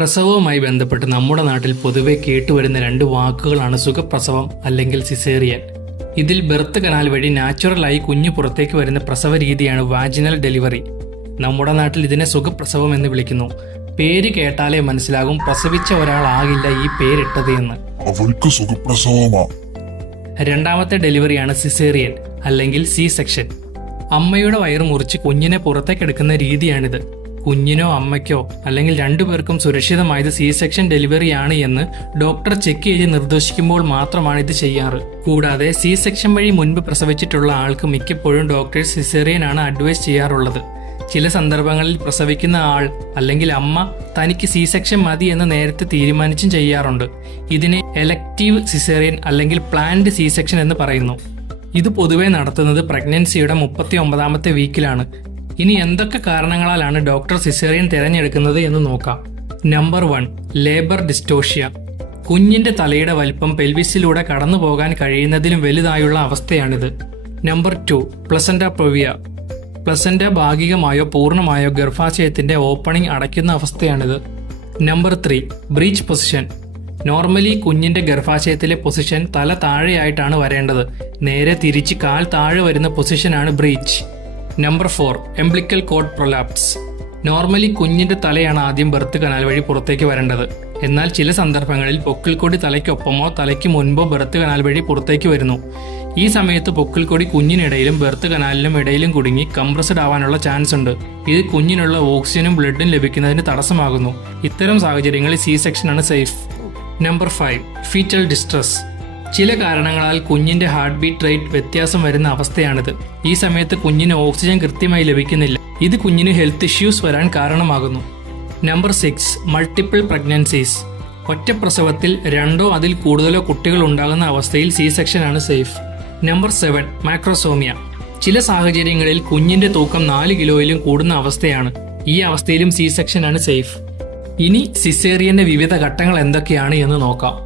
പ്രസവവുമായി ബന്ധപ്പെട്ട് നമ്മുടെ നാട്ടിൽ പൊതുവെ കേട്ടുവരുന്ന രണ്ട് വാക്കുകളാണ് സുഖപ്രസവം അല്ലെങ്കിൽ സിസേറിയൻ. ഇതിൽ ബെർത്ത് കനാൽ വഴി നാച്ചുറലായി കുഞ്ഞു പുറത്തേക്ക് വരുന്ന പ്രസവ രീതിയാണ് വാജിനൽ ഡെലിവറി. നമ്മുടെ നാട്ടിൽ ഇതിനെ സുഖപ്രസവം എന്ന് വിളിക്കുന്നു. പേര് കേട്ടാലേ മനസ്സിലാകും പ്രസവിച്ച ഒരാളാകില്ല ഈ പേരിട്ടത് എന്ന്. അവൾക്ക് സുഖപ്രസവമാ. രണ്ടാമത്തെ ഡെലിവറിയാണ് സിസേറിയൻ അല്ലെങ്കിൽ സി സെക്ഷൻ. അമ്മയുടെ വയറ് മുറിച്ച് കുഞ്ഞിനെ പുറത്തേക്കെടുക്കുന്ന രീതിയാണിത്. കുഞ്ഞിനോ അമ്മയ്ക്കോ അല്ലെങ്കിൽ രണ്ടുപേർക്കും സുരക്ഷിതമായത് സി സെക്ഷൻ ഡെലിവറിയാണ് എന്ന് ഡോക്ടർ ചെക്ക് ചെയ്ത് നിർദ്ദേശിക്കുമ്പോൾ മാത്രമാണ് ഇത് ചെയ്യാറ്. കൂടാതെ സി സെക്ഷൻ വഴി മുൻപ് പ്രസവിച്ചിട്ടുള്ള ആൾക്ക് മിക്കപ്പോഴും ഡോക്ടേഴ്സ് സിസേറിയൻ ആണ് അഡ്വൈസ് ചെയ്യാറുള്ളത്. ചില സന്ദർഭങ്ങളിൽ പ്രസവിക്കുന്ന ആൾ അല്ലെങ്കിൽ അമ്മ തനിക്ക് സി സെക്ഷൻ മതി എന്ന് നേരത്തെ തീരുമാനിച്ചും ചെയ്യാറുണ്ട്. ഇതിനെ എലക്റ്റീവ് സിസേറിയൻ അല്ലെങ്കിൽ പ്ലാൻഡ് സി സെക്ഷൻ എന്ന് പറയുന്നു. ഇത് പൊതുവെ നടത്തുന്നത് പ്രഗ്നൻസിയുടെ 39ാമത്തെ വീക്കിലാണ്. ഇനി എന്തൊക്കെ കാരണങ്ങളാലാണ് ഡോക്ടർ സിസേറിയൻ തിരഞ്ഞെടുക്കുന്നത് എന്ന് നോക്കാം. Number 1, labour dystocia. കുഞ്ഞിന്റെ തലയുടെ വലിപ്പം പെൽവിസിലൂടെ കടന്നു പോകാൻ കഴിയുന്നതിലും വലുതായുള്ള അവസ്ഥയാണിത്. നമ്പർ 2, പ്ലസന്റ പ്രൊവിയ. പ്ലസന്റ ഭാഗികമായോ പൂർണ്ണമായോ ഗർഭാശയത്തിന്റെ ഓപ്പണിംഗ് അടയ്ക്കുന്ന അവസ്ഥയാണിത്. Number 3, breach position. നോർമലി കുഞ്ഞിന്റെ ഗർഭാശയത്തിലെ പൊസിഷൻ തല താഴെയായിട്ടാണ് വരേണ്ടത്. നേരെ തിരിച്ച് കാൽ താഴെ വരുന്ന പൊസിഷനാണ് breech. Number 4, umbilical cord prolapse. Normally കുഞ്ഞിന്റെ തലയാണ് ആദ്യം ബെർത്ത് കനാൽ വഴി പുറത്തേക്ക് വരേണ്ടത്. എന്നാൽ ചില സന്ദർഭങ്ങളിൽ പൊക്കിൾക്കൊടി തലയ്ക്കൊപ്പമോ തലയ്ക്ക് മുൻപോ ബെർത്ത് കനാൽ വഴി പുറത്തേക്ക് വരുന്നു. ഈ സമയത്ത് പൊക്കിൾക്കൊടി കുഞ്ഞിനിടയിലും ബെർത്ത് കനാലിനും ഇടയിലും കുടുങ്ങി കംപ്രസ്ഡ് ആവാനുള്ള ചാൻസ് ഉണ്ട്. ഇത് കുഞ്ഞിനുള്ള ഓക്സിജനും ബ്ലഡും ലഭിക്കുന്നതിന് തടസ്സമാകുന്നു. ഇത്തരം സാഹചര്യങ്ങളിൽ സി സെക്ഷനാണ് സേഫ്. Number 5, fetal distress. ചില കാരണങ്ങളാൽ കുഞ്ഞിന്റെ ഹാർട്ട് ബീറ്റ് റേറ്റ് വ്യത്യാസം വരുന്ന അവസ്ഥയാണിത്. ഈ സമയത്ത് കുഞ്ഞിന് ഓക്സിജൻ കൃത്യമായി ലഭിക്കുന്നില്ല. ഇത് കുഞ്ഞിന് ഹെൽത്ത് ഇഷ്യൂസ് വരാൻ കാരണമാകുന്നു. Number 6, multiple pregnancies. ഒറ്റ പ്രസവത്തിൽ 2 അതിൽ കൂടുതലോ കുട്ടികൾ ഉണ്ടാകുന്ന അവസ്ഥയിൽ സി സെക്ഷൻ ആണ് സേഫ്. നമ്പർ 7, മാക്രോസോമിയ. ചില സാഹചര്യങ്ങളിൽ കുഞ്ഞിന്റെ തൂക്കം 4 കിലോയിലും കൂടുന്ന അവസ്ഥയാണ്. ഈ അവസ്ഥയിലും സി സെക്ഷൻ ആണ് സേഫ്. ഇനി സിസേറിയന്റെ വിവിധ ഘട്ടങ്ങൾ എന്തൊക്കെയാണ് എന്ന് നോക്കാം.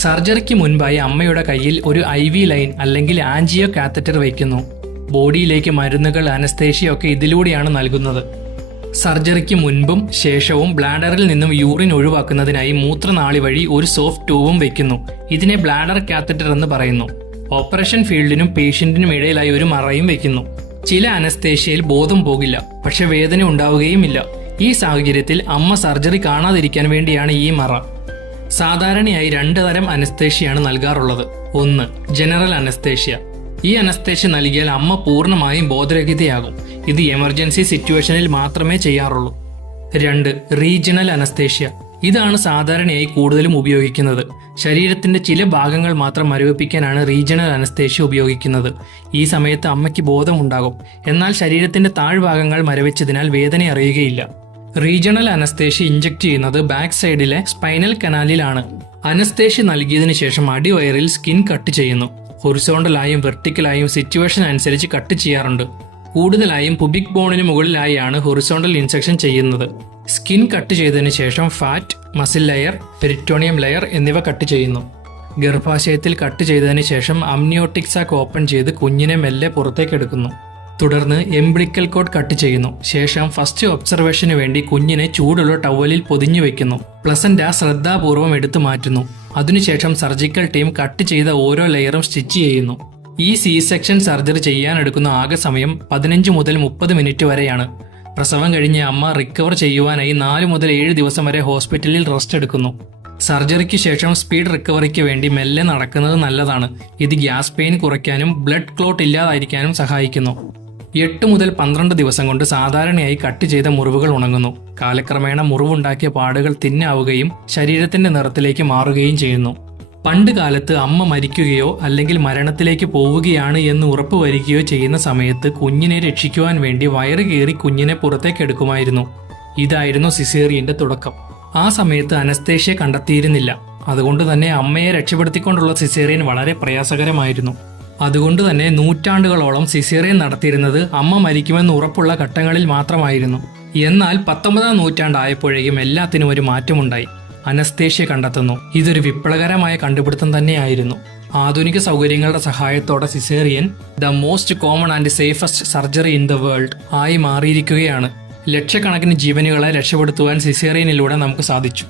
സർജറിക്ക് മുൻപായി അമ്മയുടെ കയ്യിൽ ഒരു IV ലൈൻ അല്ലെങ്കിൽ ആൻജിയോ കാത്തറ്റർ വയ്ക്കുന്നു. ബോഡിയിലേക്ക് മരുന്നുകൾ, അനസ്തേഷ്യ ഒക്കെ ഇതിലൂടെയാണ് നൽകുന്നത്. സർജറിക്ക് മുൻപും ശേഷവും ബ്ലാഡറിൽ നിന്നും യൂറിൻ ഒഴിവാക്കുന്നതിനായി മൂത്രനാളി വഴി ഒരു സോഫ്റ്റ് ട്യൂബും വയ്ക്കുന്നു. ഇതിനെ ബ്ലാഡർ കാത്തറ്റർ എന്ന് പറയുന്നു. ഓപ്പറേഷൻ ഫീൽഡിനും പേഷ്യന്റിനും ഇടയിലായി ഒരു മറയും വയ്ക്കുന്നു. ചില അനസ്തേഷ്യയിൽ ബോധം പോകില്ല, പക്ഷെ വേദന ഉണ്ടാവുകയുമില്ല. ഈ സാഹചര്യത്തിൽ അമ്മ സർജറി കാണാതിരിക്കാൻ വേണ്ടിയാണ് ഈ മറ. സാധാരണയായി 2 തരം അനസ്തേഷ്യയാണ് നൽകാറുള്ളത്. 1, ജനറൽ അനസ്തേഷ്യ. ഈ അനസ്തേഷ്യ നൽകിയാൽ അമ്മ പൂർണ്ണമായും ബോധരഹിതയാകും. ഇത് എമർജൻസി സിറ്റുവേഷനിൽ മാത്രമേ ചെയ്യാറുള്ളൂ. 2, റീജിയണൽ അനസ്തേഷ്യ. ഇതാണ് സാധാരണയായി കൂടുതലും ഉപയോഗിക്കുന്നത്. ശരീരത്തിന്റെ ചില ഭാഗങ്ങൾ മാത്രം മരവിപ്പിക്കാനാണ് റീജിയണൽ അനസ്തേഷ്യ ഉപയോഗിക്കുന്നത്. ഈ സമയത്ത് അമ്മയ്ക്ക് ബോധമുണ്ടാകും, എന്നാൽ ശരീരത്തിന്റെ താഴ്ഭാഗങ്ങൾ മരവിച്ചതിനാൽ വേദന അറിയുകയില്ല. റീജിയണൽ അനസ്തേഷ്യ ഇഞ്ചക്ട് ചെയ്യുന്നത് ബാക്ക് സൈഡിലെ സ്പൈനൽ കനാലിലാണ്. അനസ്തേഷ്യ നൽകിയതിനു ശേഷം അടിവയറിൽ സ്കിൻ കട്ട് ചെയ്യുന്നു. ഹൊറിസോണ്ടലായും വെർട്ടിക്കലായും സിറ്റുവേഷൻ അനുസരിച്ച് കട്ട് ചെയ്യാറുണ്ട്. കൂടുതലായും പുബിക് ബോണിന് മുകളിലായാണ് ഹൊറിസോണ്ടൽ ഇൻസെക്ഷൻ ചെയ്യുന്നത്. സ്കിൻ കട്ട് ചെയ്തതിനു ശേഷം fat, muscle layer, peritoneum layer എന്നിവ കട്ട് ചെയ്യുന്നു. ഗർഭാശയത്തിൽ കട്ട് ചെയ്തതിനു ശേഷം അമ്നിയോട്ടിക് സാക്ക് ഓപ്പൺ ചെയ്ത് കുഞ്ഞിനെ മെല്ലെ പുറത്തേക്കെടുക്കുന്നു. തുടർന്ന് എംബ്ലിക്കൽ കോഡ് കട്ട് ചെയ്യുന്നു. ശേഷം ഫസ്റ്റ് ഒബ്സർവേഷന് വേണ്ടി കുഞ്ഞിനെ ചൂടുള്ള ടവലിൽ പൊതിഞ്ഞു വെക്കുന്നു. പ്ലസന്റ ശ്രദ്ധാപൂർവം എടുത്തു മാറ്റുന്നു. അതിനുശേഷം സർജിക്കൽ ടീം കട്ട് ചെയ്ത ഓരോ ലെയറും സ്റ്റിച്ച് ചെയ്യുന്നു. ഈ സി സെക്ഷൻ സർജറി ചെയ്യാനെടുക്കുന്ന ആകെ സമയം 15 മുതൽ 30 മിനിറ്റ് വരെയാണ്. പ്രസവം കഴിഞ്ഞ് അമ്മ റിക്കവർ ചെയ്യുവാനായി 4 മുതൽ 7 ദിവസം വരെ ഹോസ്പിറ്റലിൽ റെസ്റ്റ് എടുക്കുന്നു. സർജറിക്ക് ശേഷം സ്പീഡ് റിക്കവറിക്ക് വേണ്ടി മെല്ലെ നടക്കുന്നത് നല്ലതാണ്. ഇത് ഗ്യാസ് പെയിൻ കുറയ്ക്കാനും ബ്ലഡ് ക്ലോട്ട് ഇല്ലാതായിരിക്കാനും സഹായിക്കുന്നു. 8 മുതൽ 12 ദിവസം കൊണ്ട് സാധാരണയായി കട്ട് ചെയ്ത മുറിവുകൾ ഉണങ്ങുന്നു. കാലക്രമേണ മുറിവുണ്ടാക്കിയ പാടുകൾ തിന്നാവുകയും ശരീരത്തിന്റെ നിറത്തിലേക്ക് മാറുകയും ചെയ്യുന്നു. പണ്ട് കാലത്ത് അമ്മ മരിക്കുകയോ അല്ലെങ്കിൽ മരണത്തിലേക്ക് പോവുകയാണ് എന്ന് ഉറപ്പുവരികയോ ചെയ്യുന്ന സമയത്ത് കുഞ്ഞിനെ രക്ഷിക്കുവാൻ വേണ്ടി വയറ് കീറി കുഞ്ഞിനെ പുറത്തേക്കെടുക്കുമായിരുന്നു. ഇതായിരുന്നു സിസേറിയന്റെ തുടക്കം. ആ സമയത്ത് അനസ്തേഷ്യ കണ്ടെത്തിയിരുന്നില്ല. അതുകൊണ്ട് തന്നെ അമ്മയെ രക്ഷപ്പെടുത്തിക്കൊണ്ടുള്ള സിസേറിയൻ വളരെ പ്രയാസകരമായിരുന്നു. അതുകൊണ്ട് തന്നെ നൂറ്റാണ്ടുകളോളം സിസേറിയൻ നടത്തിയിരുന്നത് അമ്മ മരിക്കുമെന്ന് ഉറപ്പുള്ള ഘട്ടങ്ങളിൽ മാത്രമായിരുന്നു. എന്നാൽ 19ാം നൂറ്റാണ്ടായപ്പോഴേക്കും എല്ലാത്തിനും ഒരു മാറ്റമുണ്ടായി. അനസ്തേഷ്യ കണ്ടെത്തുന്നു. ഇതൊരു വിപ്ലവകരമായ കണ്ടുപിടുത്തം തന്നെയായിരുന്നു. ആധുനിക സൗകര്യങ്ങളുടെ സഹായത്തോടെ caesarean the most common and safest surgery in the world ആയി മാറിയിരിക്കുകയാണ്. ലക്ഷക്കണക്കിന് ജീവനുകളെ രക്ഷപ്പെടുത്തുവാൻ സിസേറിയനിലൂടെ നമുക്ക് സാധിച്ചു.